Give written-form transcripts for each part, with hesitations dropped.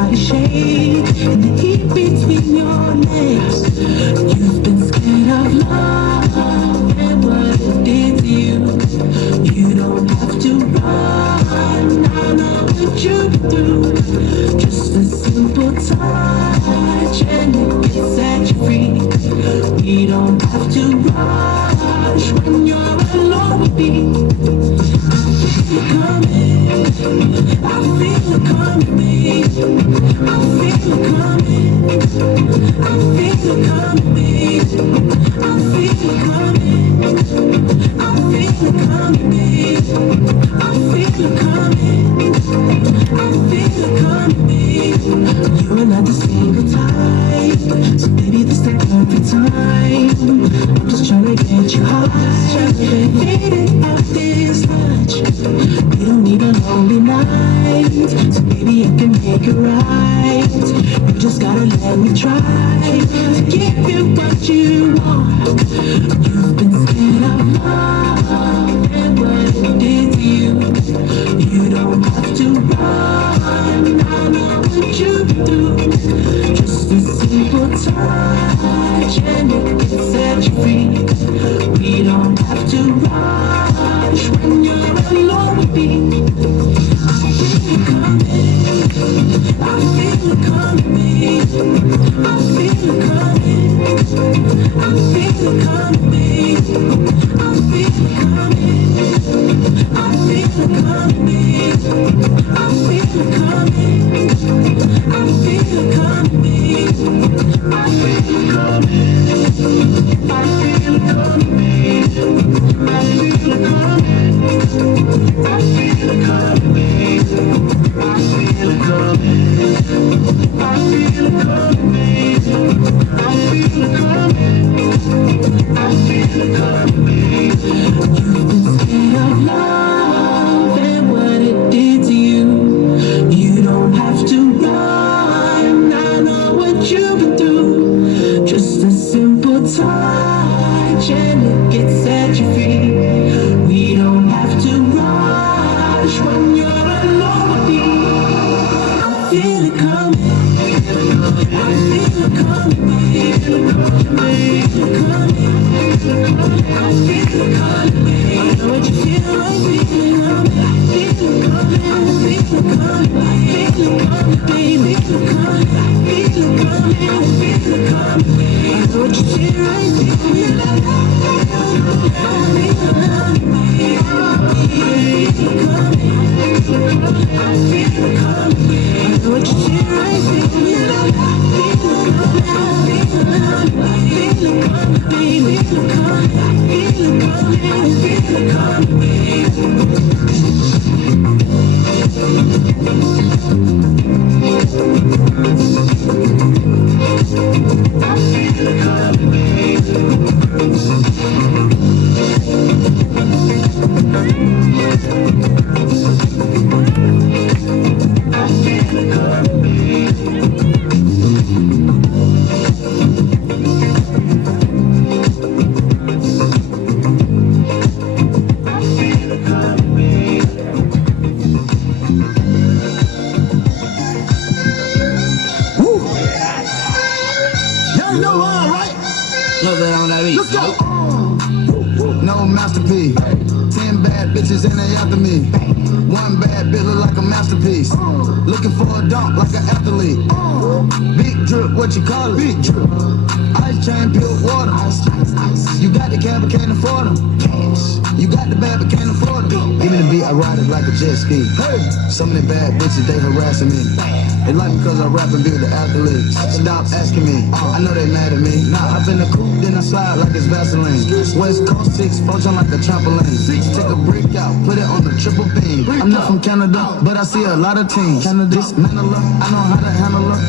body shake and the heat between your legs. You've been scared of love and what it did to you. You don't have to run, I know what you do. Just a simple touch and it can set you free. We don't have to rush when you're alone with me. I feel it coming, babe. I feel it coming. I feel it coming, babe. I feel it coming. I feel it coming, babe. I feel it coming. I feel it coming, babe. You and I just single time, so maybe this the perfect time. I'm just trying to get you high, fading off this touch. We don't need a lonely night, so maybe I can make it right. You just gotta let me try to give you what you want. You've been scared of love and what it did to you. You don't have to run, I know what you do. Just a simple touch and it can set you free. We don't have to rush when you're alone with me. I feel it coming, I feel it coming, babe. I feel it coming, I feel it coming, babe. I feel it coming, I feel it coming, babe. I feel it coming, I feel it coming, babe. I feel it coming, I feel it coming, babe. I feel it coming, I feel it coming, babe. I feel it coming, I feel it coming, babe. I feel it coming, I feel it coming, babe. You've been scared of love and what it did to you. You don't have to run, I know what you've been through. Just a simple touch and it gets set you free. We don't have to rush when you're alone with me. I feel it coming, I feel it coming, babe. I feel it coming, I feel it coming, babe. I know what you feel, I feel it coming, I feel it coming, I feel it coming, I feel it coming, babe. I feel it coming, I feel it coming, I feel it coming, babe. I know what you feel, I feel it coming, I feel it coming, babe. I feel it coming, I feel it coming, babe. I know what you feel, I feel it coming, I feel it coming, I feel it coming, I feel it coming, babe. I feel it coming, I feel it coming, I feel it coming, babe. No masterpiece. 10 bad bitches and they after me. One bad bitch look like a masterpiece. Looking for a dunk like an athlete. Big drip, what you call it? Big drip. Ice chain, pure water. You got the cab, but can't afford them. You got the bad, but can't afford them. Even the beat, I ride it like a jet ski. Some of the bad bitches, they harassing me. They like me cause I rap and build the athletes. Stop asking me, I know they mad at me. Nah, hop in the coupe, then I slide like it's Vaseline. West Coast 6, function like a trampoline. Take a break out, put it on the triple beam. I'm not from Canada, but I see a lot of teams. Dismantle her, I know how to handle her.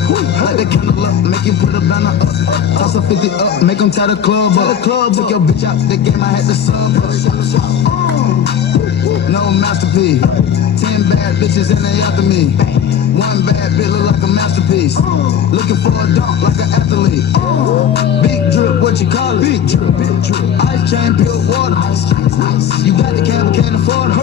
Light the candle up, make you put a banner up. Toss a 50 up, make them tie the club up. Took your bitch out the game, I had to sub her. No masterpiece. 10 bad bitches and they after me. One bad bitch look like a masterpiece. Looking for a dunk like an athlete. Big drip, what you call it? Big drip, big drip. Ice chain, pure water. You got the cab, but can't afford it.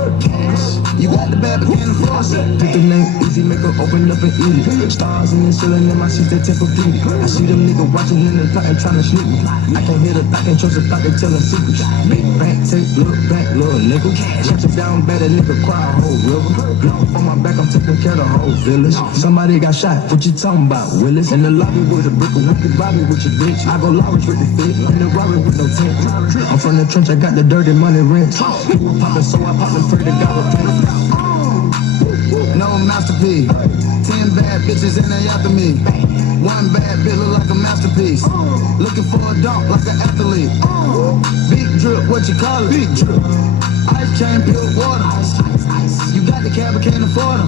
You got the bad, but can't afford it. Pick the name easy, make her open up and eat it. Stars in the ceiling in my seats, they temper beauty. I see them niggas watching in the plotting, trying to sneak me. I can't hear the thought, can't trust the thought, they telling secrets. Big bank, take, look back, little nigga. Shut you down, better nigga, cry a whole river. Glove on my back, I'm taking care of the whole village. Somebody got shot, what you talking about, Willis? In the lobby with a brick, we can Bobby with your bitch. I go Lawrence with the fit, in the Robin with no tent. I'm from the trench, I got the dirty money rent. People poppin', so I poppin', pray to God repent. No masterpiece. 10 bad bitches and they after me. One bad bitch look like a masterpiece. Looking for a dunk like an athlete. Big drip, what you call it? Big drip. Ice chain, pure water. You got the cab, but can't afford them.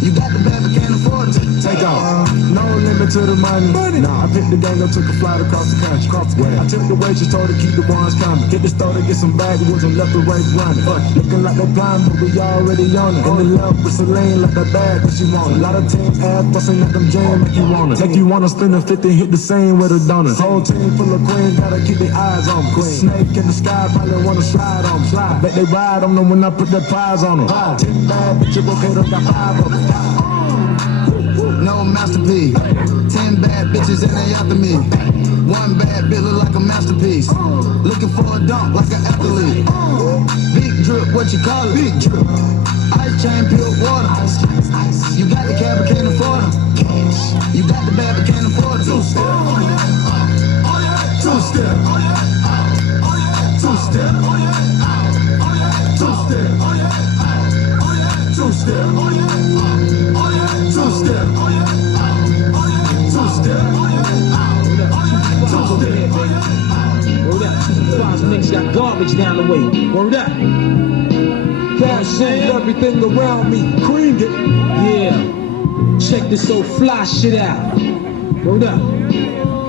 You got the bad, but can't afford it. Take off. No limit to the money. Nah, I picked the gang up, took a flight across the country. I took the waitress, told her keep the ones coming. Hit the store to get some backwoods and left the race running. Looking like they blind, but we already on it. In the love with Celine, like that bag that she want. A lot of teams ass busting at them jam, make you wanna. Take you wanna spin a 50, hit the scene with a donut. Whole team full of queens, gotta keep their eyes on them. Snake in the sky, probably wanna slide on them. I bet they ride on them when I put that prize on them. 10 bad bitches, okay, got 5 of them. No masterpiece. 10 bad bitches and they after me. One bad bitch look like a masterpiece. Looking for a dunk like an athlete. Big drip, what you call it? Big drip. Ice chain, pure water. You got the cab, but can't afford it. You got the bad, but can't afford it. Two-step. Two-step. Two-step. Two-step. Two-step. Two-step. Word up. Niggas got garbage down the way. Word up. Cash moves everything around me. Cream it. Yeah. Check this so fly shit out. Word up.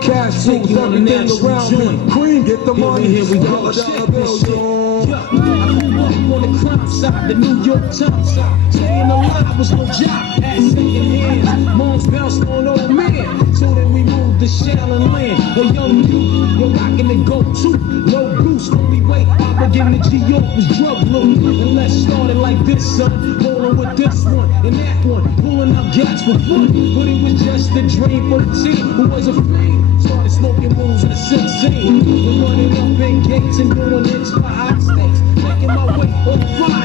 Cash Take moves you on a everything natural around joint. me. Cream, get the money. Here we go. Dollar Check dollar this bills, shit. yo. Yeah. I grew up on the crime side, the New York Times side. Staying alive was no job. At second hand, moms bounced on old man. So then we moved to Shallon Land. A young youth, you're rocking the go-to. No goose, only way I began to G.O. was drug loot. And let's start it like this, son. Rolling with this one and that one. Pulling up gas for fun. But it was just a dream for the team who was a fiend. Started smoking moves at 16. We're running up big gates and doing hits for high stakes. Making my way on fire.